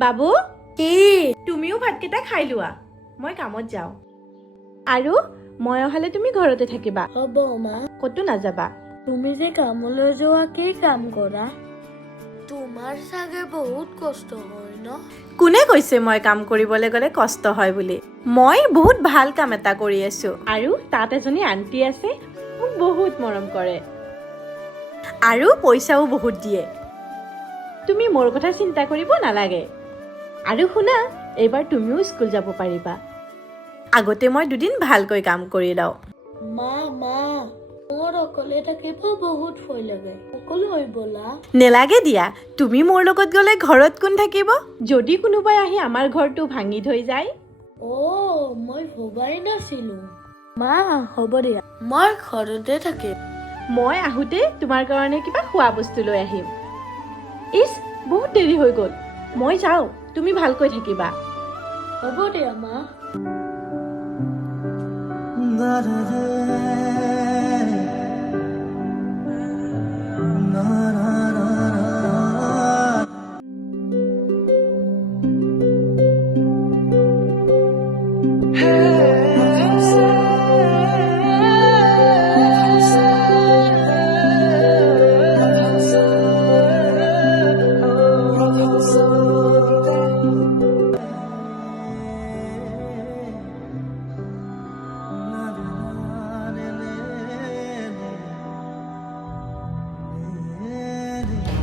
বাবু কি তুমিও ভাতকেইটা খাই লোৱা মই কামত যাওঁ আৰু মই অহালে তুমি ঘৰতে থাকিবা হ'ব মা ক'তো নাযাবা তুমি যে কামলৈ যোৱা কি কাম কৰা তোমাৰ চাগে বহুত কষ্ট হয় ন কোনে কৈছে মই কাম কৰিবলৈ গ'লে কষ্ট হয় বুলি মই বহুত ভাল কাম এটা কৰি আছো আৰু তাত এজনী আন্টি আছে মোক বহুত মৰম কৰে আৰু পইচাও বহুত দিয়ে তুমি মোৰ কথা চিন্তা কৰিব নালাগে আৰু শুনা এইবাৰ তুমিও স্কুল যাব পাৰিবা আগতে মই দুদিন ভালকৈ কাম কৰি লওঁ মা মোৰ অকলে থাকিব বহুত ভয় লাগে অকলে হৈ বলা নেলাগে দিয়া তুমি মোৰ লগত গ'লে ঘৰত কোন থাকিব যদি কোনোবাই আহি আমাৰ ঘৰটো ভাঙি থৈ যায় মই ভবাই নাছিলো মা হ'ব দিয়া মই ঘৰতে থাকিম মই আহোঁতে তোমাৰ কাৰণে কিবা খোৱা বস্তু লৈ আহিম ইছ বহুত দেৰি হৈ গ'ল মই যাওঁ তুমি ভালকৈ থাকিবা হ'ব দিয়া মা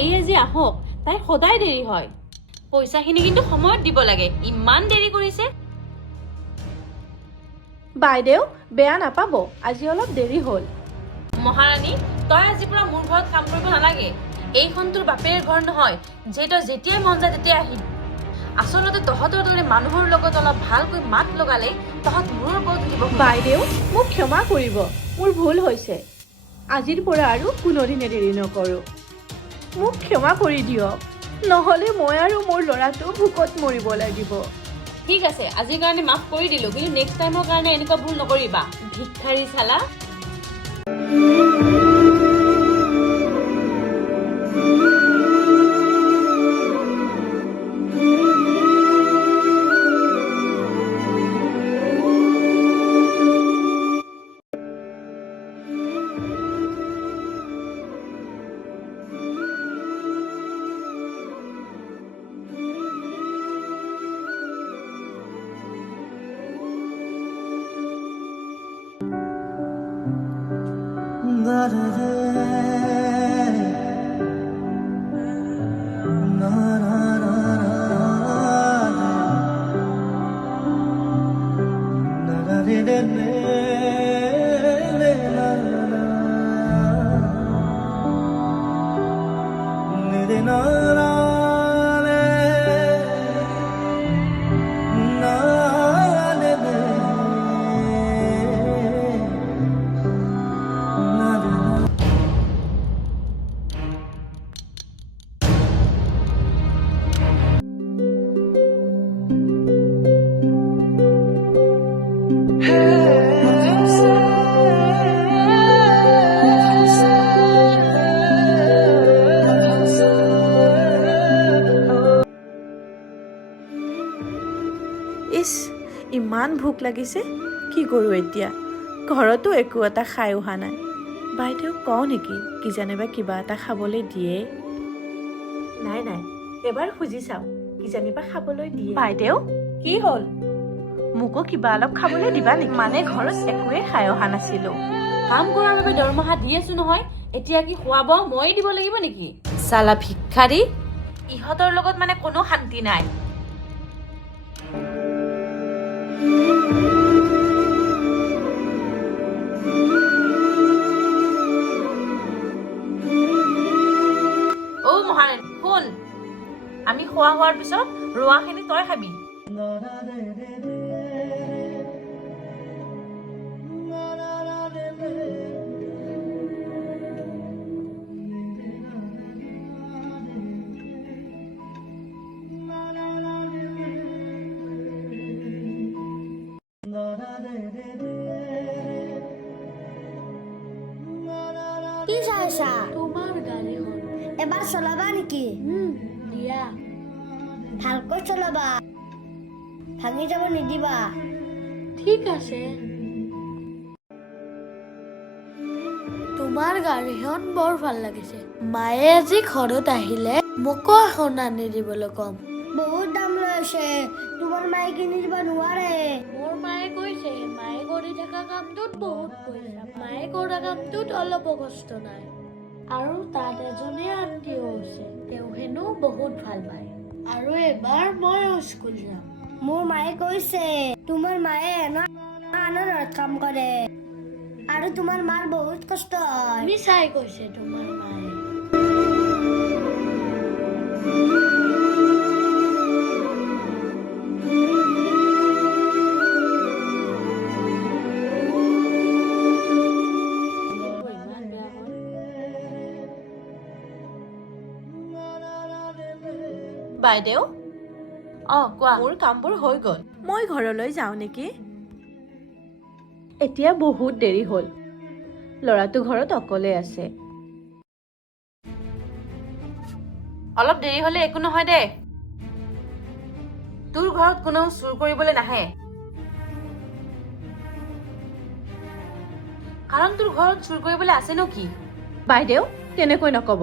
এই আজি আহক তাই সদায় দেৰি হয় পইচাখিনি কিন্তু সময়ত দিব লাগে ইমান দেৰি কৰিছে বাইদেউ বেয়া নাপাব আজি অলপ দেৰি হ'ল মহাৰাণী তই আজি পৰা মোৰ ঘৰত কাম কৰিব নালাগে এইখন তোৰ বাপেৰ ঘৰ নহয় যে তই যেতিয়াই মন যায় তেতিয়াই আহিবি আচলতে তহঁতৰ দৰে মানুহৰ লগত অলপ ভালকৈ মাত লগালে তহঁত মূৰৰ ওপৰত উঠিব বাইদেউ মোক ক্ষমা কৰিব মোৰ ভুল হৈছে আজিৰ পৰা আৰু কোনোদিনে দেৰি নকৰোঁ মোক ক্ষমা কৰি দিয়ক নহ'লে মই আৰু মোৰ ল'ৰাটো ভোকত মৰিব লাগিব ঠিক আছে আজিৰ কাৰণে মাফ কৰি দিলো কিন্তু নেক্সট টাইমৰ কাৰণে এনেকুৱা ভুল নকৰিবা ভিক্ষাৰী চালা ইছ ইমান ভোক লাগিছে কি কৰোঁ এতিয়া ঘৰতো একো এটা খাই অহা নাই বাইদেউক কওঁ নেকি কিজানিবা কিবা এটা খাবলৈ দিয়ে নাই এবাৰ খুজি চাওঁ কিজানিবা খাবলৈ দিয়ে বাইদেউ কি হ'ল মোকো কিবা অলপ খাবলৈ দিবা নেকি মানে ঘৰত একোৱে খাই অহা নাছিলোঁ কাম কৰাৰ বাবে দৰমহা দি আছো নহয় এতিয়া কি খোৱা বোৱা ময়ে দিব লাগিব নেকি চালা ভিক্ষাৰী ইহঁতৰ লগত মানে কোনো শান্তি নাই মহাৰাণী শুন আমি খোৱা হোৱাৰ পিছত ৰোৱাখিনি তই খাবি কি চাইছা তোমাৰ গাড়ীখন এবাৰ চলাবা নেকি দিয়া ভালকৈ চলাবা, ভাঙি যাব নিদিবা। ঠিক আছে। তোমাৰ গাড়ীখন বৰ ভাল লাগিছে। মায়ে আজি ঘৰত আহিলে মোকো এখন আনি দিবলৈ কম। বহুত দাম লৈছে, তোমাৰ মায়ে কিনি দিব নোৱাৰে। মোৰ মায়ে কৈছে মায়ে কৰি থকা কামটোত বহুত পইচা, মায়ে কৰা কামটোত অলপো কষ্ট নাই। আৰু তাত এজনী আন্টিও আছে, তেওঁ হেনো বহুত ভাল পায়। আৰু এবাৰ মই স্কুল যাম। মোৰ মায়ে কৈছে তোমাৰ মায়ে হেনো আনৰ ঘৰত কাম কৰে আৰু তোমাৰ মাৰ বহুত কষ্ট হয়। মিছাই কৈছে তোমাৰ মায়ে। বাইদেউ, কোৱা। মোৰ কামবোৰ হৈ গ'ল, মই ঘৰলৈ যাওঁ নেকি? এতিয়া বহুত দেৰি হ'ল, ল'ৰাটো ঘৰত অকলে আছে। অলপ দেৰি হলে একো নহয় দে। তোৰ ঘৰত কোনেও চুৰ কৰিবলৈ নাহে, কাৰণ তোৰ ঘৰত চুৰ কৰিবলৈ আছে নো কি? বাইদেউ, তেনেকৈ নক'ব।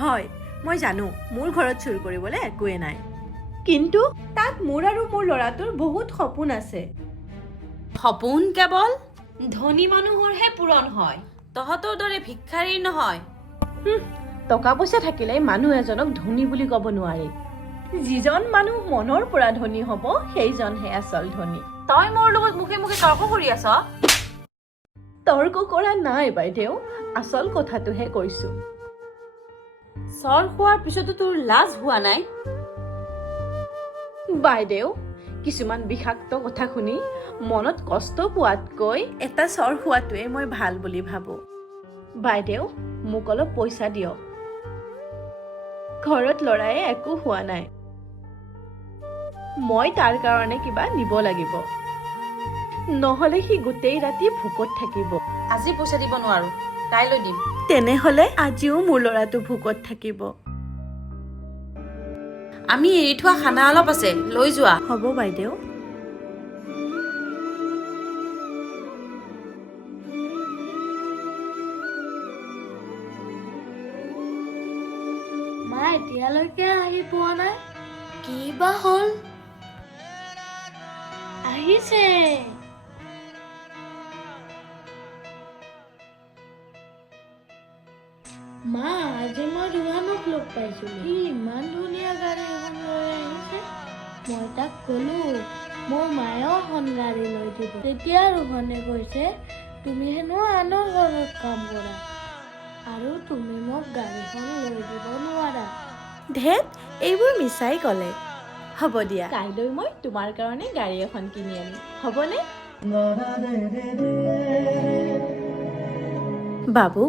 হয়, মই জানো মোৰ ঘৰত চুৰ কৰিবলৈ একোৱে নাই, কিন্তু তাত মোৰ আৰু মোৰ ল'ৰাটোৰ বহুত সপোন আছে। সপোন কেৱল ধনী মানুহৰহে পূৰণ হয়, তহঁতৰ দৰে ভিক্ষাৰীৰ নহয়। টকা পইচা থাকিলে মানুহ এজনক ধনী বুলি ক'ব নোৱাৰি। যিজন মানুহ মনৰ পৰা ধনী হ'ব সেইজনহে আচল ধনী। তই মোৰ লগত মুখে মুখে তৰ্ক কৰি আছ। তৰ্ক কৰা নাই বাইদেউ, আচল কথাটোহে কৈছো। চৰ খোৱাৰ পিছতো তোৰ লাজ হোৱা নাই? বাইদেউ, কিছুমান বিষাক্ত কথা শুনি মনত কষ্ট পোৱাতকৈ এটা চৰ খোৱাটোৱে মই ভাল বুলি ভাবো। বাইদেউ, মোক অলপ পইচা দিয়ক। ঘৰত ল'ৰাই একো হোৱা নাই, মই তাৰ কাৰণে কিবা নিব লাগিব, নহ'লে সি গোটেই ৰাতি ভোকত থাকিব। আজি পইচা দিব নোৱাৰো, কাইলৈ দিম। তেনেহ'লে আজিও মোৰ ল'ৰাটো ভোকত থাকিব। আমি এৰি থোৱা খানা অলপ আছে, লৈ যোৱা। হ'ব বাইদেউ। মা এতিয়ালৈকে আহি পোৱা নাই, কি বা হ'ল? আহিছে। মা, আজি মই ৰোহানক লগ পাইছিলো, সি ইমান ধুনীয়া গাড়ী এখন লৈ আহিছে। মই তাক ক'লো মোৰ মায়েও এখন গাড়ী লৈ দিব। তেতিয়া ৰোহনে কৈছে তুমি হেনো আনৰ ঘৰত কাম কৰা আৰু তুমি মোক গাড়ীখন লৈ দিব নোৱাৰা। ধেত, এইবোৰ মিছাই ক'লে। হ'ব দিয়া, কাইলৈ মই তোমাৰ কাৰণে গাড়ী এখন কিনি আনিম, হ'বনে? বাবু,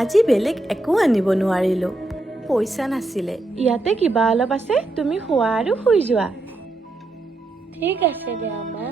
আজি বেলেগ একো আনিব নোৱাৰিলো, পইচা নাছিলে। ইয়াতে কিবা অলপ আছে, তুমি খোৱা আৰু শুই যোৱা। ঠিক আছে দিয়া মা।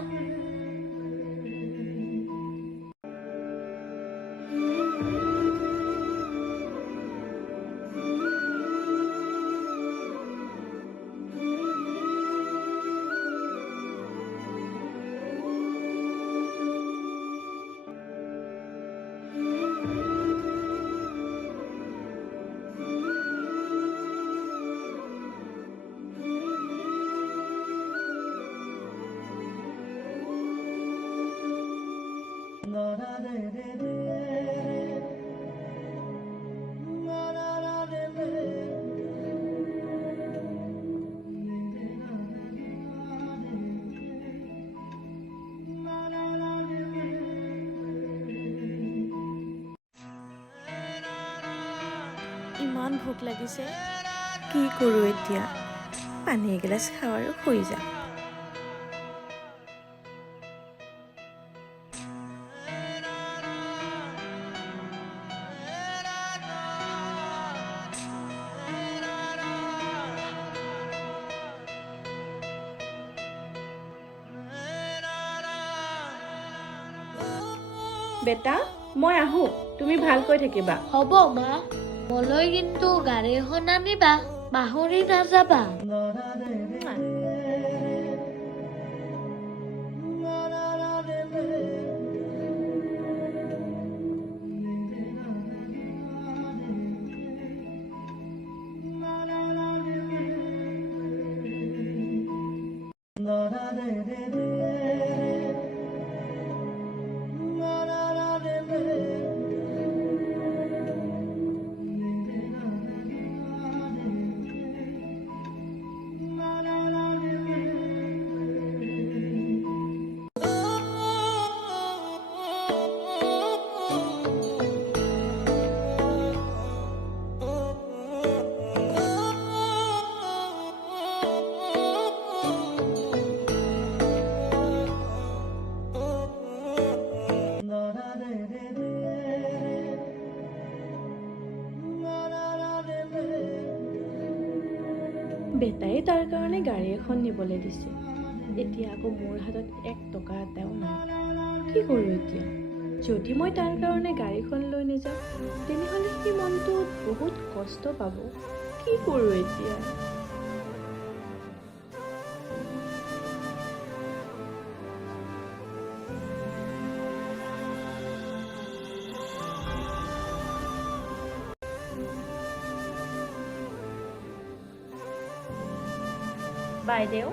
ইমান ভোক লাগিছে, কি কৰোঁ এতিয়া? পানী এগিলাচ খাওঁ আৰু শুই যাম। বেটা, মই আহোঁ, তুমি ভালকৈ থাকিবা। হ'ব মা, মোলৈ কিন্তু গাড়ী এখন আনিবা। পাহৰি নাযাবা। বেটাই তাৰ কাৰণে গাড়ী এখন নিবলৈ দিছে। এতিয়া আকৌ মোৰ হাতত 1 টকা এটাও নাই। কি কৰোঁ এতিয়া? যদি মই তাৰ কাৰণে গাড়ীখন লৈ নাযাওঁ তেনেহ'লে সি মনটোত বহুত কষ্ট পাব। কি কৰোঁ এতিয়া? বাইদেউ,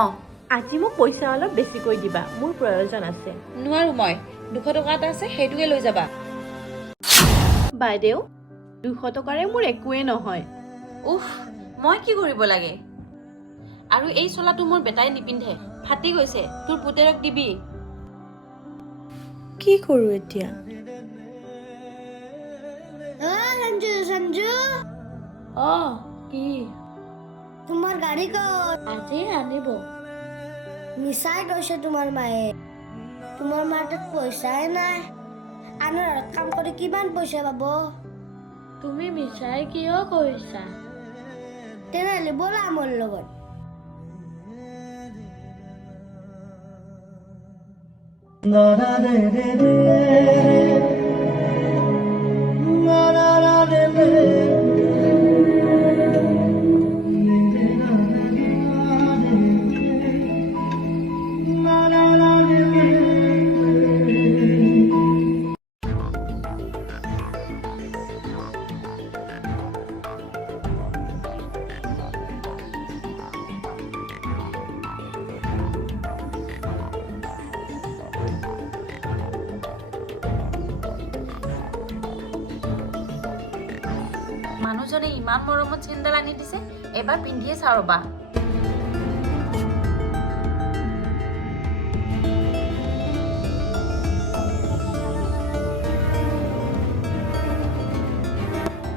অঁ আজি মোক পইচা অলপ বেছিকৈ দিবা, মোৰ প্ৰয়োজন আছে। নোৱাৰো মই 200 টকা এটা আছে সেইটোকে লৈ যাবা। বাইদেউ, 200 টকাৰে মোৰ একোৱেই নহয়। উফ, মই কি কৰিব লাগে? আৰু এই চোলাটো মোৰ বেটাই নিপিন্ধে, ফাটি গৈছে। তোৰ পুতেৰক দিবি। কি কৰোঁ এতিয়া? সঞ্জু সঞ্জু, কি তোমাৰ গাড়ী ক'ত? আজি আনিব। মিছাই কৈছে তোমাৰ মায়ে। তোমাৰ মাৰ তাত পইচাই নাই। আনৰ ঘৰত কাম কৰি কিমান পইচা পাব? তুমি মিছাই কিয় কৈছা? তেনেহ'লে ব'লা মোৰ লগত। মানুহজনে ইমান মৰমত চেণ্ডেল আনি দিছে, এবাৰ পিন্ধিয়ে চাওঁ ৰ'বা।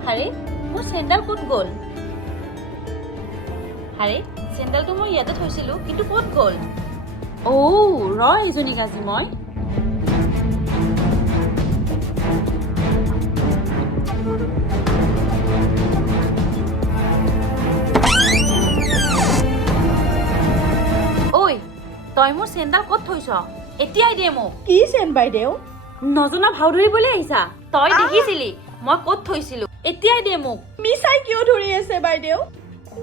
হাৰে, মোৰ চেণ্ডেল ক'ত গ'ল? হাৰে, চেণ্ডেলটো মই ইয়াতে থৈছিলোঁ, কিন্তু ক'ত গ'ল? এজনীক আজি মই তই মোৰ চেণ্ডেল ক'ত থৈছ? এতিয়াই দে মোক। কি চেন বাইদেউ? নজনা ভাও ধৰিবলৈ আহিছা? তই দেখিছিলি মই ক'ত থৈছিলো, এতিয়াই দে মোক। মিছাই কিয় ধৰি আছে বাইদেউ?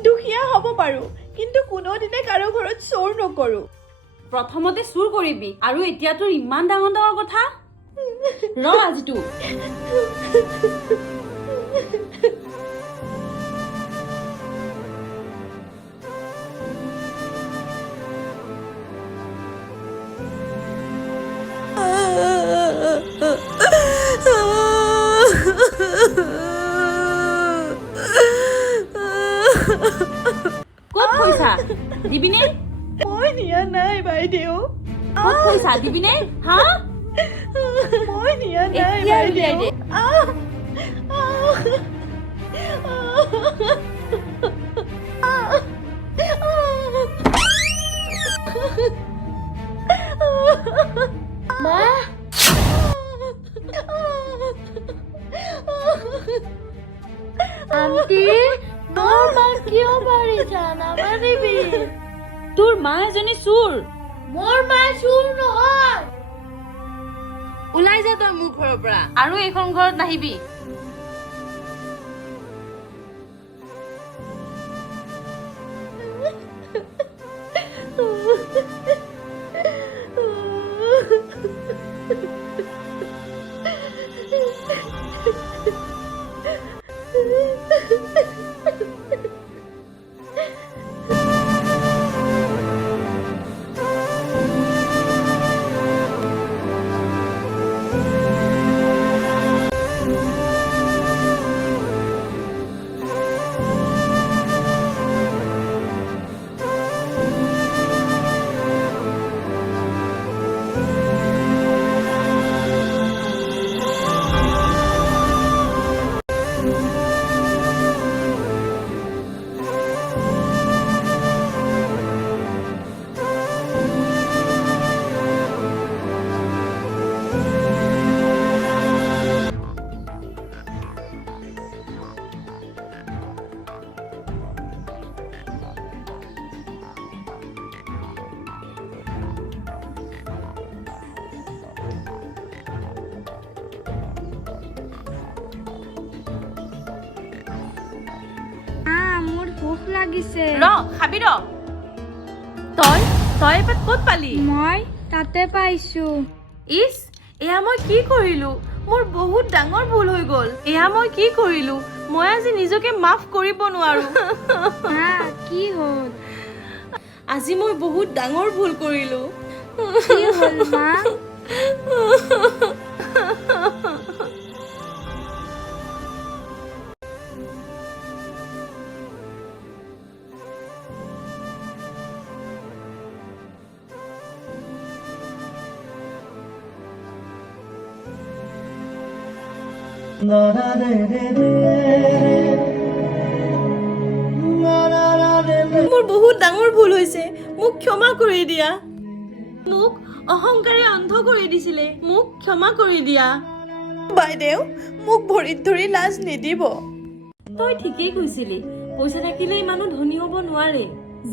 দুখীয়া হ'ব পাৰোঁ, কিন্তু কোনোদিনে কাৰো ঘৰত চোৰ নকৰোঁ। প্ৰথমতে চুৰ কৰিবি আৰু এতিয়া তোৰ ইমান ডাঙৰ ডাঙৰ কথা। ৰ আজি তোৰ ক'ত থৈছা? দিবিনে? মই নিয়া নাই বাইদেউ। ক'ত থৈছা? দিবিনে? হা? মই নিয়া নাই এতিয়া উলিয়াই বাইদেউ। দে। মা, আন্টি, মোৰ মা কিয় মাৰিছা? নামাৰিবি। তোৰ মা এজনী চুৰ। মোৰ মা চুৰ নহয়। ওলাই যা তই মোৰ ঘৰৰ পৰা, আৰু এইখন ঘৰত নাহিবি। লাগিছে ৰ খাবি ৰ তই তই এপাত ক'ত পালি মই তাতে পাইছো ইছ এয়া মই কি কৰিলো মোৰ বহুত ডাঙৰ ভুল হৈ গ'ল এয়া মই কি কৰিলো মই আজি নিজকে মাফ কৰিব নোৱাৰো মা কি হ'ল আজি মই বহুত ডাঙৰ ভুল কৰিলো কি হ'ল মা মোৰ বহুত ডাঙৰ ভুল হৈছে মোক ক্ষমা কৰি দিয়া মোক অহংকাৰে অন্ধ কৰি দিছিলে মোক ক্ষমা কৰি দিয়া বাইদেউ মোক ভৰিত ধৰি লাজ নিদিব তই ঠিকেই কৈছিলি পইচা থাকিলে ইমানো ধনী হ'ব নোৱাৰে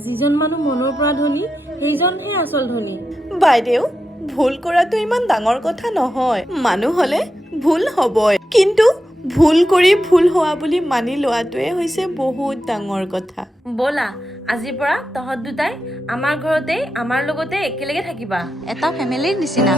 যিজন মানুহ মনৰ পৰা ধনী সেইজনহে আচল ধনী বাইদেউ ভুল কৰাটো ইমান ডাঙৰ কথা নহয় মানুহ হলে ভুল হ'বই কিন্তু ভুল কৰি ভুল হোৱা বুলি মানি লোৱাটোৱে হৈছে বহুত ডাঙৰ কথা ব'লা আজিৰ পৰা তহঁত দুটাই আমাৰ ঘৰতে আমাৰ লগতে একেলগে থাকিবা এটা ফেমিলিৰ নিচিনা